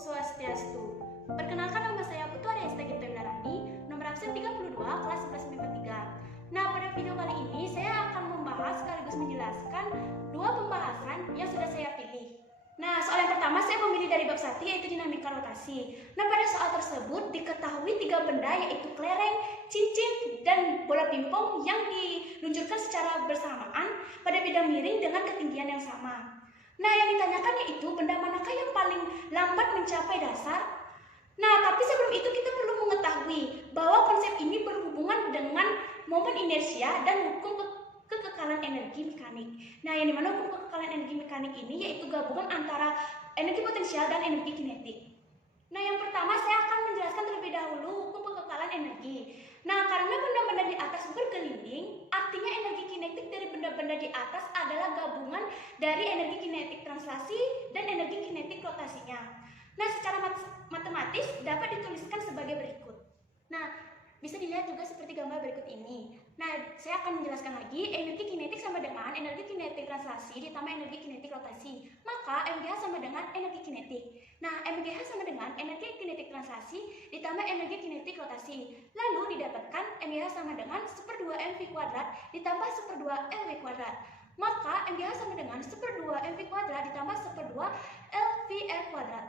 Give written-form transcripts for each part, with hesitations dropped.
Swastiastu. Perkenalkan, nama saya Putu Arya Estagita Winarani, nomor absen 32, kelas 11 MIPA 3. Nah, pada video kali ini saya akan membahas sekaligus menjelaskan dua pembahasan yang sudah saya pilih. Nah, soal yang pertama saya memilih dari bab 1, yaitu dinamika rotasi. Nah, pada soal tersebut diketahui tiga benda, yaitu kelereng, cincin, dan bola pingpong yang diluncurkan secara bersamaan pada bidang miring dengan ketinggian yang sama. Nah, yang ditanyakan yaitu benda manakah yang paling lambat mencapai dasar? Nah, tapi sebelum itu kita perlu mengetahui bahwa konsep ini berhubungan dengan momen inersia dan hukum kekekalan energi mekanik. Nah, yang dimana hukum kekekalan energi mekanik ini yaitu gabungan antara energi potensial dan energi kinetik. Nah, yang pertama saya akan menjelaskan terlebih dahulu hukum kekekalan energi. Nah, karena benda-benda di atas bergelinding, artinya energi kinetik dari benda-benda di atas adalah gabungan dari energi kinetik translasi dan energi kinetik rotasinya. Nah, secara matematis dapat dituliskan sebagai berikut. Nah, bisa dilihat juga seperti gambar berikut ini. Nah, saya akan menjelaskan lagi, energi kinetik sama dengan energi kinetik translasi ditambah energi kinetik rotasi. Maka MGH sama dengan energi kinetik. Nah, MGH sama dengan energi kinetik translasi ditambah energi kinetik rotasi. Lalu didapatkan MGH sama dengan 1/2 mv kuadrat ditambah 1/2 lv kuadrat. Maka MGH sama dengan 1/2 mv kuadrat ditambah 1/2 lvr kuadrat.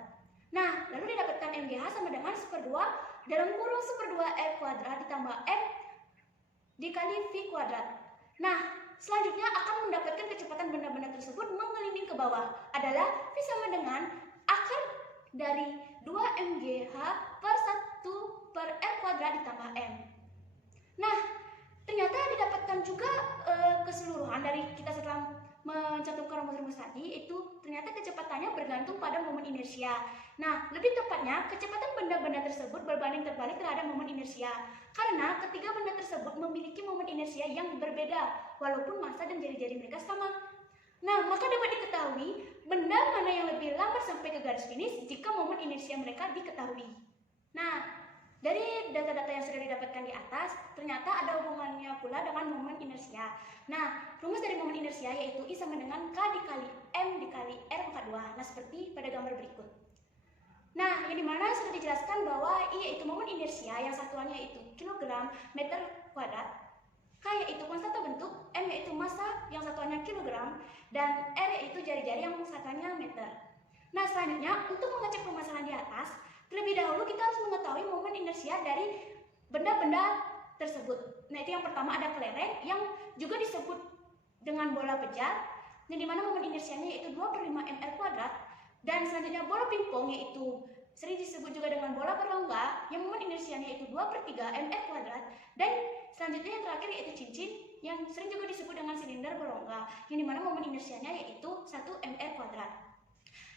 Nah, lalu didapatkan MGH sama dengan 1/2 dalam kurung 1/2 L kuadrat ditambah M dikali V kuadrat. Nah, selanjutnya akan mendapatkan kecepatan benda-benda tersebut menggelinding ke bawah adalah V sama dengan akar dari 2 MGH per 1 per R kuadrat ditambah M. Nah, ternyata didapatkan juga keseluruhan dari kita setelah mencantumkan rumus-rumus tadi, itu ternyata kecepatannya bergantung pada momen inersia. Nah, lebih tepatnya kecepatan benda-benda tersebut berbanding terbalik terhadap momen inersia, karena ketiga benda tersebut memiliki momen inersia yang berbeda walaupun massa dan jari-jari mereka sama. Nah, maka dapat diketahui benda mana yang lebih lambat sampai ke garis finish jika momen inersia mereka diketahui. Nah, dari data-data yang sudah didapatkan di atas, ternyata ada hubungannya pula dengan momen inersia. Nah, rumus dari momen inersia yaitu I sama dengan K dikali M dikali R pangkat 2. Nah, seperti pada gambar berikut. Nah, yang dimana sudah dijelaskan bahwa I yaitu momen inersia yang satuannya yaitu kilogram meter kuadrat, K yaitu konstanta bentuk, M yaitu massa yang satuannya kilogram, dan R yaitu jari-jari yang satuannya meter. Nah, selanjutnya untuk mengecek permasalahan di atas, terlebih dahulu kita harus mengetahui momen inersia dari benda-benda tersebut. Nah, itu yang pertama ada kelereng yang juga disebut dengan bola pejar, yang dimana momen inersianya yaitu 2/5 mr kuadrat. Dan selanjutnya bola pingpong yaitu sering disebut juga dengan bola berlongga yang momen inersianya yaitu 2/3 mr kuadrat. Dan selanjutnya yang terakhir yaitu cincin yang sering juga disebut dengan silinder berlongga, yang dimana momen inersianya yaitu 1 mr kuadrat.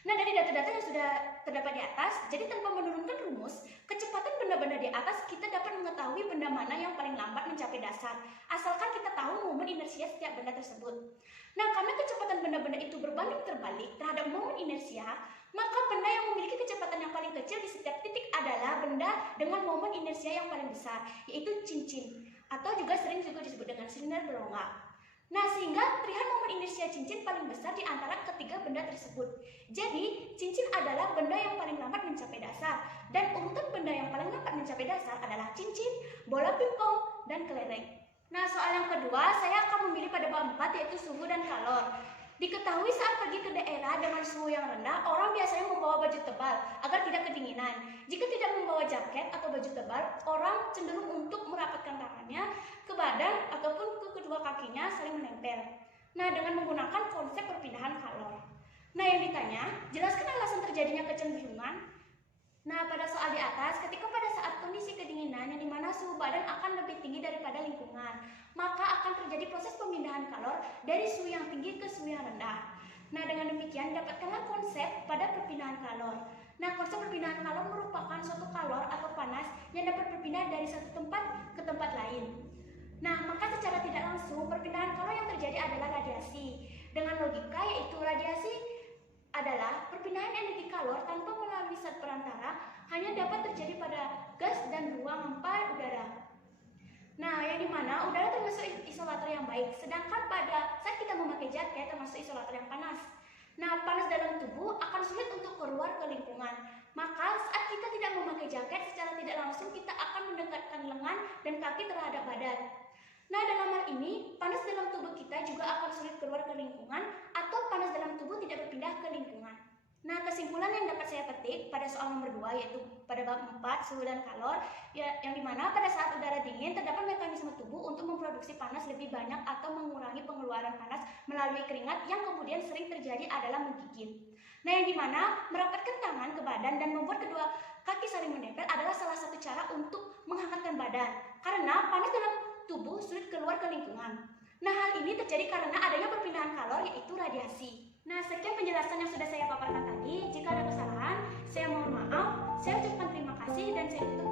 Nah, dari data-data yang sudah terdapat di atas, jadi tanpa menurunkan rumus, kecepatan benda-benda di atas kita dapat mengetahui benda mana yang paling lambat mencapai dasar, asalkan kita tahu momen inersia setiap benda tersebut. Nah, karena kecepatan benda-benda itu berbanding terbalik terhadap momen inersia, maka benda yang memiliki kecepatan yang paling kecil di setiap titik adalah benda dengan momen inersia yang paling besar, yaitu cincin, atau juga sering disebut dengan silinder berlongga. Nah, sehingga terlihat momen inersia cincin paling besar di antara ketiga benda tersebut. Jadi, cincin adalah benda yang paling lambat mencapai dasar, dan urutan benda yang paling lambat mencapai dasar adalah cincin, bola pingpong, dan kelereng. Nah, soal yang kedua, saya akan memilih pada bab 4 yaitu suhu dan kalor. Diketahui saat pergi ke daerah dengan suhu yang rendah, orang biasanya membawa baju tebal agar tidak kedinginan. Jika tidak membawa jaket atau baju tebal, orang cenderung untuk merapatkan tangannya ke badan ataupun ke kedua kakinya saling menempel. Nah, dengan menggunakan konsep perpindahan kalor. Nah, yang ditanya, jelaskan alasan terjadinya kecenderungan. Nah, pada soal di atas, ketika pada saat kondisi kedinginan yang dimana suhu badan akan lebih tinggi daripada lingkungan, maka akan terjadi proses pemindahan kalor dari suhu yang tinggi ke suhu yang rendah. Nah, dengan demikian dapatkanlah konsep pada perpindahan kalor. Nah, konsep perpindahan kalor merupakan suatu kalor atau panas yang dapat berpindah dari satu tempat ke tempat lain. Nah, maka secara tidak langsung perpindahan kalor yang terjadi adalah radiasi. Dengan logika yaitu radiasi adalah perpindahan energi kalor tanpa melalui zat perantara hanya dapat terjadi pada gas dan ruang hampa udara. Nah, yang dimana udara termasuk isolator yang baik, sedangkan pada saat kita memakai jaket termasuk isolator yang panas. Nah, panas dalam tubuh akan sulit untuk keluar ke lingkungan. Maka saat kita tidak memakai jaket, secara tidak langsung kita akan mendekatkan lengan dan kaki terhadap badan. Nah, dalam hal ini, panas dalam tubuh kita juga akan sulit keluar ke lingkungan atau panas dalam tubuh tidak berpindah ke lingkungan. Nah, kesimpulan yang dapat saya petik pada soal nomor 2 yaitu pada bab 4 suhu dan kalor yang dimana pada saat udara dingin terdapat mekanisme tubuh untuk memproduksi panas lebih banyak atau mengurangi pengeluaran panas melalui keringat yang kemudian sering terjadi adalah menggigit. Nah, yang dimana merapatkan tangan ke badan dan membuat kedua kaki saling menempel adalah salah satu cara untuk menghangatkan badan karena panas dalam tubuh sulit keluar ke lingkungan. Nah, hal ini terjadi karena adanya perpindahan kalor yaitu radiasi. Nah, sekian penjelasan yang sudah saya paparkan tadi. Jika ada kesalahan, saya mohon maaf. Saya ucapkan terima kasih dan saya tutup